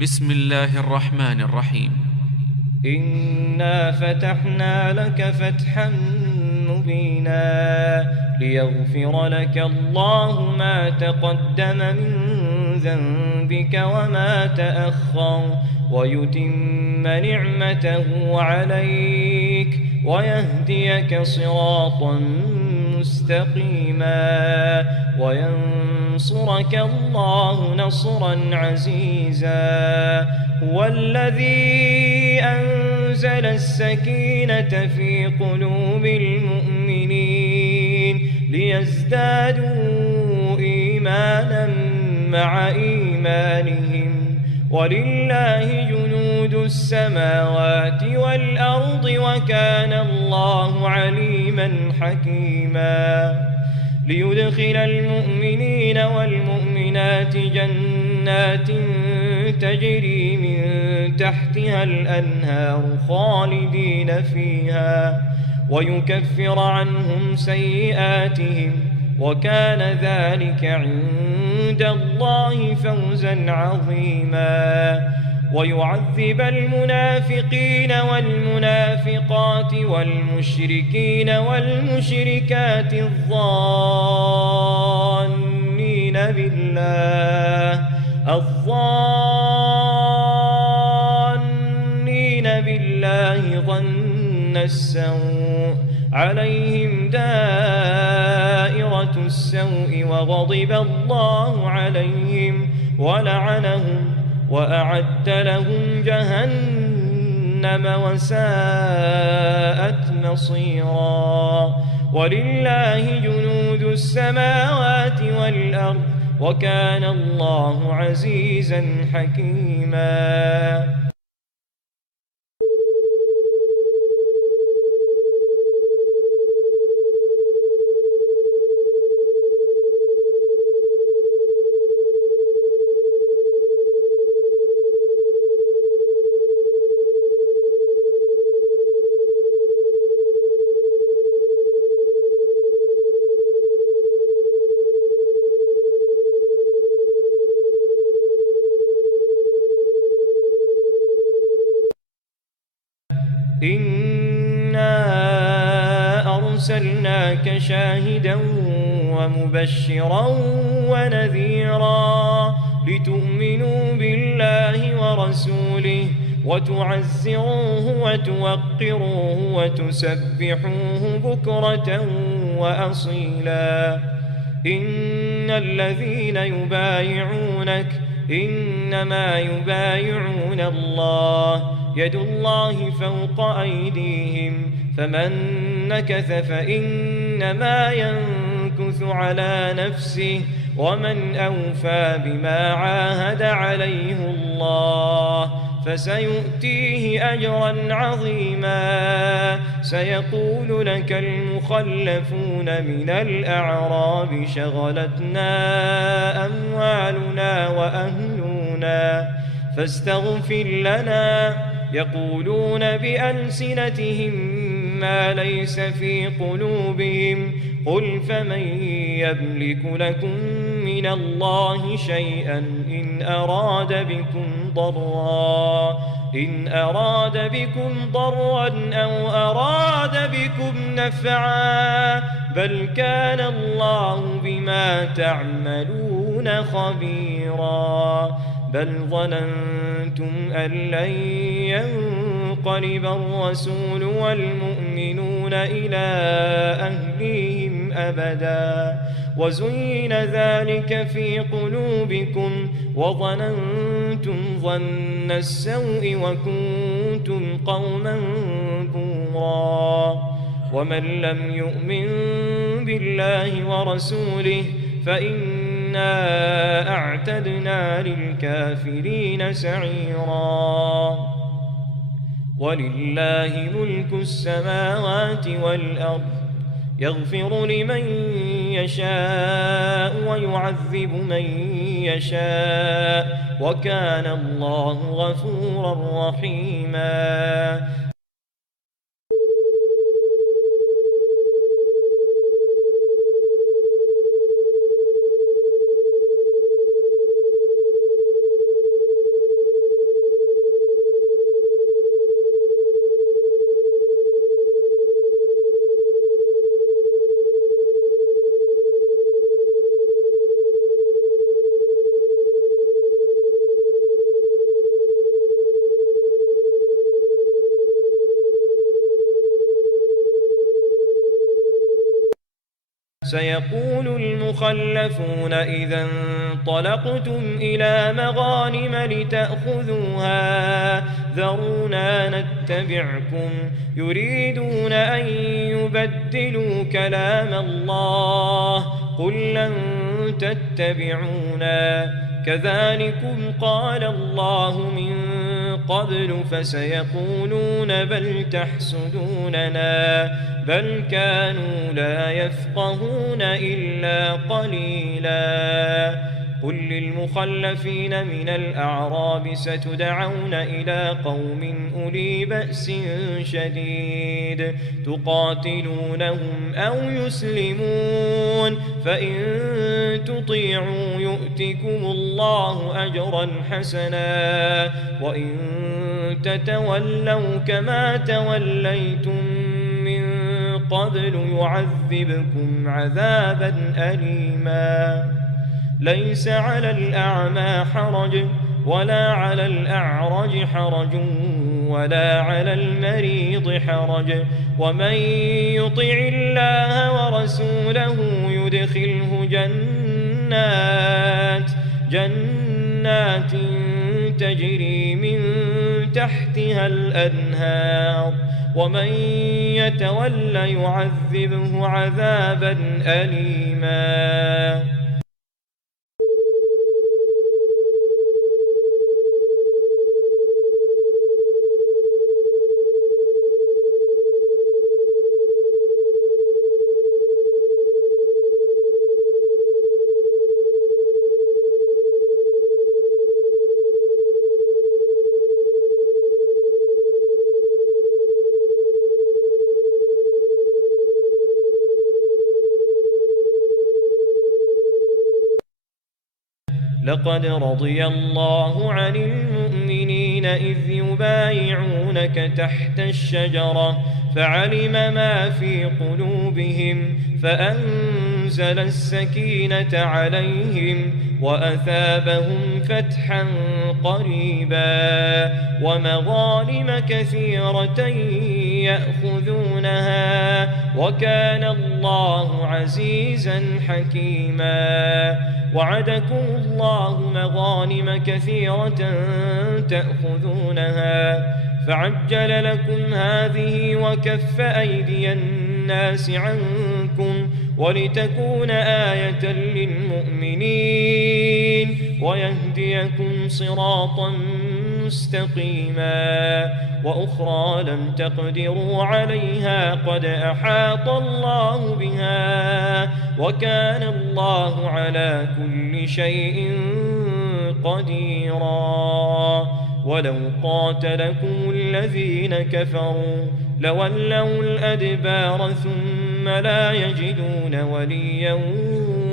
بسم الله الرحمن الرحيم. إنا فتحنا لك فتحا مبينا ليغفر لك الله ما تقدم من ذنبك وما تأخر ويتم نعمته عليك ويهديك صراطا مستقيما وينصرك الله نصرا عزيزا. هو الذي أنزل السكينة في قلوب المؤمنين ليزدادوا إيمانا مع إيمانهم ولله جنود السماوات والأرض وكان الله عليما حكيما. ليدخل المؤمنين والمؤمنات جنات تجري من تحتها الأنهار خالدين فيها ويكفر عنهم سيئاتهم وكان ذلك عند الله فوزا عظيما. ويعذب المنافقين والمنافقات والمشركين والمشركات الظانين بالله ظن السوء عليهم دائرة السوء وغضب الله عليهم ولعنهم وأعد لهم جهنم وساءت مصيرا. ولله جنود السماوات والأرض وكان الله عزيزا حكيما. إنا أرسلناك شاهدا ومبشرا ونذيرا لتؤمنوا بالله ورسوله وتعزروه وتوقروه وتسبحوه بكرة وأصيلا. إن الذين يبايعونك إنما يبايعون الله يد الله فوق أيديهم فمن نكث فإنما ينكث على نفسه ومن أوفى بما عاهد عليه الله فسيؤتيه أجرا عظيما. سيقول لك المخلفون من الأعراب شغلتنا أموالنا وأهلنا فاستغفر لنا يقولون بألسنتهم ما ليس في قلوبهم قل فمن يملك لكم من الله شيئا إن أراد بكم ضرا أو أراد بكم نفعا بل كان الله بما تعملون خبيرا. بل ظننتم أن لن ينقلب الرسول والمؤمنون إلى أهليهم أبدا وزين ذلك في قلوبكم وظننتم ظن السوء وكنتم قوما بورا. ومن لم يؤمن بالله ورسوله فإنا أعتدنا للكافرين سعيرا. ولله ملك السماوات والأرض يغفر لمن يشاء ويعذب من يشاء وكان الله غفورا رحيما. سيقول المخلفون إذا انطلقتم إلى مغانم لتأخذوها ذرونا نتبعكم يريدون أن يبدلوا كلام الله قل لن تتبعونا كذلكم قال الله من قبل فسيقولون بل تحسدوننا بل كانوا لا يفقهون إلا قليلا قل للمخلفين من الأعراب ستدعون إلى قوم أولي بأس شديد تقاتلونهم أو يسلمون فإن تطيعوا يؤتكم الله أجرا حسنا وإن تتولوا كما توليتم من قبل يعذبكم عذابا أليما ليس على الأعمى حرج ولا على الأعرج حرج ولا على المريض حرج ومن يطع الله ورسوله يدخله جنات تجري من تحتها الأنهار ومن يتول يعذبه عذابا أليما لقد رضي الله عن المؤمنين إذ يبايعونك تحت الشجرة فعلم ما في قلوبهم فأنزل السكينة عليهم وأثابهم فتحا قريبا ومغانم كثيرة يأخذونها وكان الله عزيزا حكيما وعدكم الله مغانم كثيرة تأخذونها فعجل لكم هذه وكف أيدي الناس عنكم ولتكون آية للمؤمنين ويهديكم صراطا مستقيما وأخرى لم تقدروا عليها قد أحاط الله بها وكان الله على كل شيء قديرا ولو قاتلكم الذين كفروا لولوا الأدبار ثم لا يجدون وليا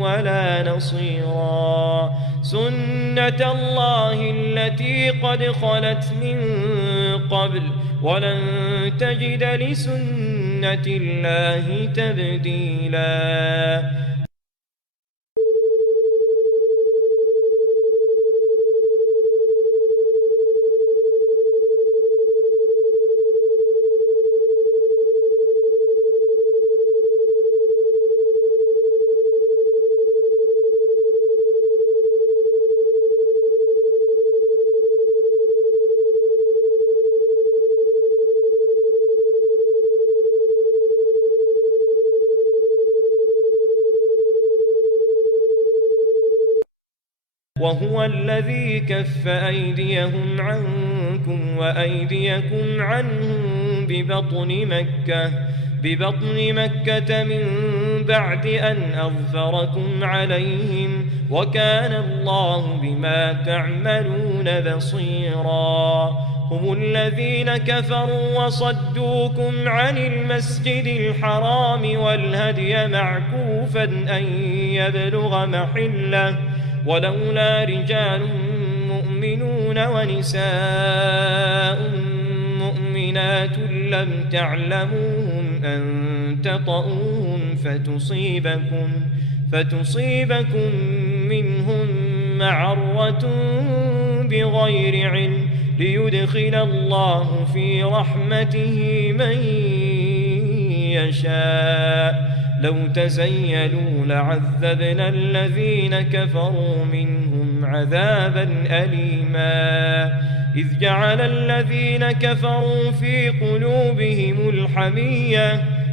ولا نصيرا سنة الله التي قد خلت من قبل ولن تجد لسنة الله تبديلا وهو الذي كف أيديهم عنكم وأيديكم عنهم ببطن مكة من بعد أن أظفركم عليهم وكان الله بما تعملون بصيرا هم الذين كفروا وصدوكم عن المسجد الحرام والهدي معكوفا أن يبلغ محله ولولا رجال مؤمنون ونساء مؤمنات لم تعلموهم أن تطؤوهم فتصيبكم منهم معرة بغير علم ليدخل الله في رحمته من يشاء لو تزيلوا لعذبنا الذين كفروا منهم عذابا أليما إذ جعل الذين كفروا في قلوبهم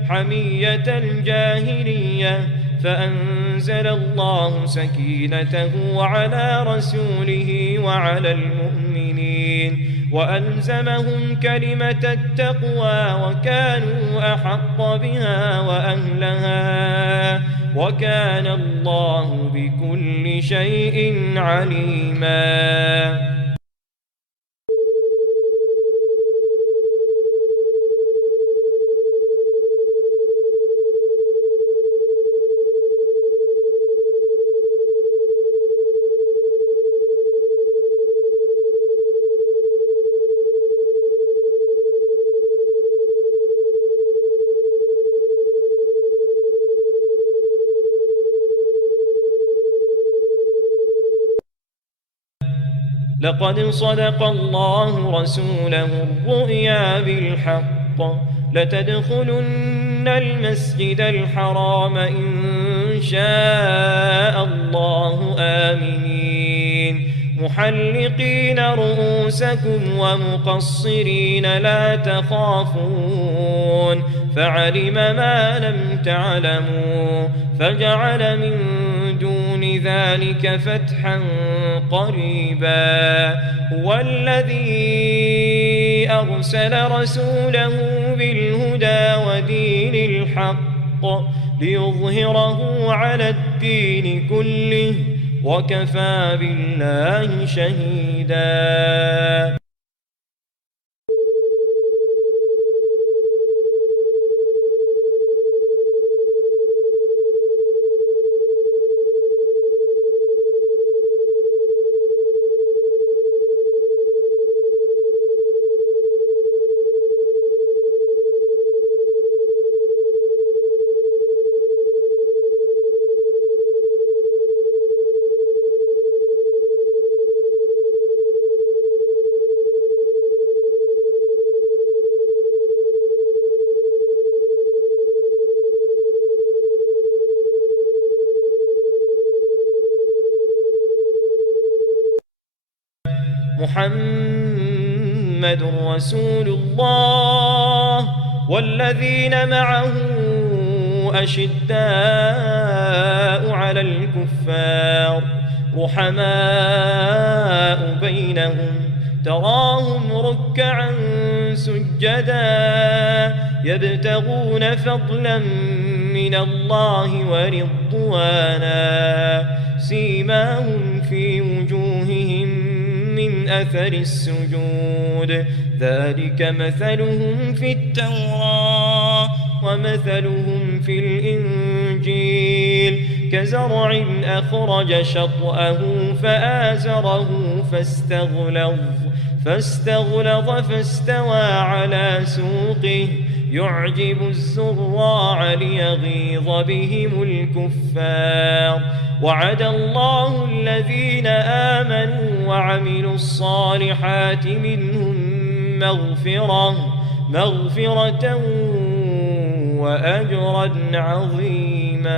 حمية الجاهلية فأنزل الله سكينته على رسوله وعلى المؤمنين وألزمهم كلمة التقوى وكانوا أحق بها وأهلها وكان الله بكل شيء عليما. لقد صدق الله رسوله الرؤيا بالحق لتدخلن المسجد الحرام إن شاء الله آمنين محلقين رؤوسكم ومقصرين لا تخافون فعلم ما لم تعلموا فجعل من دون ذلك فتحا قريبا هو الذي أرسل رسوله بالهدى ودين الحق ليظهره على الدين كله وكفى بالله شهيدا. محمد رسول الله والذين معه أشداء على الكفار رحماء بينهم تراهم ركعا سجدا يبتغون فضلا من الله ورضوانا سيماهم في وجوههم من أثر السجود ذلك مثلهم في التوراة ومثلهم في الإنجيل كزرع أخرج شطأه فآزره فاستغلظ فاستوى على سوقه يعجب الزراع ليغيظ بهم الكفار وعد الله الذين آمنوا وعملوا الصالحات منهم مغفرة وأجرا عظيما.